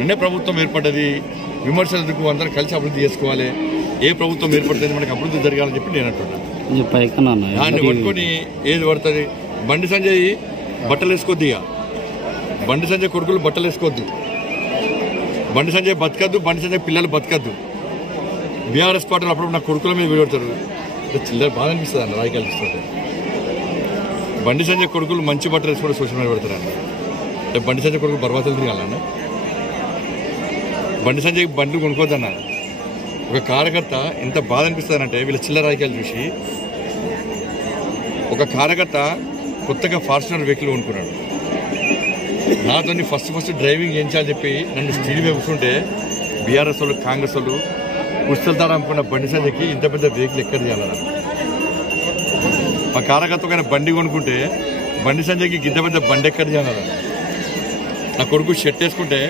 మొన్ననే ప్రభుత్వం ఏర్పడ్డది, విమర్శలకు అందరూ కలిసి అభివృద్ధి చేసుకోవాలి. ఏ ప్రభుత్వం ఏర్పడుతుంది మనకి అభివృద్ధి జరగాలని చెప్పి నేను అంటున్నాను. దాన్ని పట్టుకొని ఏది పడుతుంది. బండి సంజయ్ బట్టలు వేసుకోద్ది, ఇక బండి సంజయ్ కొడుకులు బట్టలు వేసుకోవద్దు, బండి సంజయ్ బతకద్దు, బండి సంజయ్ పిల్లలు బతకద్దు. బీఆర్ఎస్ పార్టీలు అప్పుడు నా కొడుకుల మీద వీడతారు. చిల్లర బాగా అనిపిస్తుంది అన్న రాజకీయాలు ఇస్తుంటే. బండి సంజయ్ కొడుకులు మంచి బట్టలు వేసుకుంటే సోషల్ మీడియా పెడతారన్న. బండి సంజయ్ కొడుకులు బర్బాతులు తిరగాలన్న. బండి సంజయ్ బండ్లు కొనుక్కోద్దన్న. ఒక కార్యకర్త ఎంత బాధ అనిపిస్తుందంటే వీళ్ళ చిల్లర రాజకీయాలు చూసి. ఒక కార్యకర్త కొత్తగా ఫార్చునర్ వెహికల్ కొనుక్కున్నాడు. నాతో ఫస్ట్ డ్రైవింగ్ చేయించాలని చెప్పి నన్ను స్పీడ్ మీద కూర్చుంటే బీఆర్ఎస్ వాళ్ళు, కాంగ్రెస్ వాళ్ళు కుస్తెళ్తారు అనుకున్న బండి సంజయ్కి ఇంత పెద్ద వెహికల్ ఎక్కడ చేయాలన్నా. మా కార్యకర్త ఒక బండి కొనుక్కుంటే బండి సంజయ్కి ఇంత పెద్ద బండి ఎక్కడ చేయాలన్నా. నా కొడుకు షర్ట్ వేసుకుంటే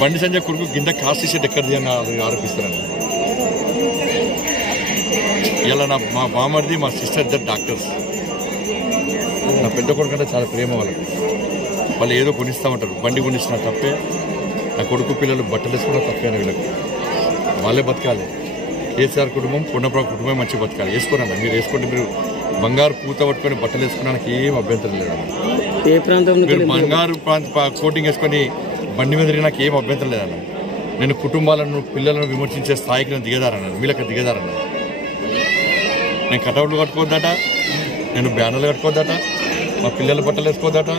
బండి సంజయ్ కొడుకు గింత కాస్ట్లీ షర్ట్ ఎక్కడ చేయాలని ఆరోపిస్తారన్న. ఇలా మా బామర్ది, మా సిస్టర్ ఇద్దరు డాక్టర్స్. నా పెద్ద కొడుకు అంటే చాలా ప్రేమ వాళ్ళకి. వాళ్ళు ఏదో కొనిస్తూ ఉంటారు. బండి కొనిస్తున్నా తప్పే, నా కొడుకు పిల్లలు బట్టలు వేసుకున్నా తప్పే అని వీళ్ళకి. వాళ్ళే బతకాలి. కేసీఆర్ కుటుంబం, పున్నప్రభు కుటుంబం మంచిగా బతకాలి. వేసుకోరన్న, మీరు వేసుకుంటే మీరు బంగారు పూత పట్టుకొని బట్టలు వేసుకోవడానికి ఏం అభ్యంతరం లేదు. ఏ ప్రాంతంలో మీరు బంగారు కోటింగ్ వేసుకొని బండి మీద నాకు ఏం అభ్యంతరం లేదన్న. నేను కుటుంబాలను, పిల్లలను విమర్శించే స్థాయికి నేను దిగదారన్నాను, వీళ్ళకి దిగదారన్నాను. నేను కటౌట్లు కట్టుకోవద్దట, నేను బ్యానర్లు కట్టుకోవద్దట, మా పిల్లల బట్టలు వేసుకోవద్దట,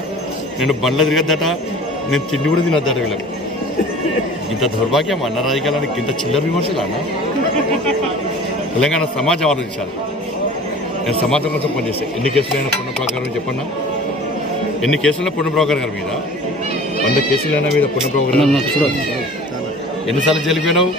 నేను బండ్లు తిరగద్దట, నేను తిండి కూడా తినొద్దట. వీళ్ళకి ఇంత దౌర్భాగ్యం అన్న రాజకీయాలకి, ఇంత చిల్లర విమర్శలు అన్న. తెలంగాణ సమాజం ఆలోచించాలి. నేను సమాజం కోసం పనిచేస్తాను. ఎన్ని కేసులైనా పుణ్యప్రభాకర్ గారు చెప్పన్నా, ఎన్ని కేసులైనా పుణ్యప్రభాకర్ గారి మీద, 100 కేసులైనా మీద పుణ్యప్రభాకర్ గారు ఎన్నిసార్లు జైలుకి పోయినావు?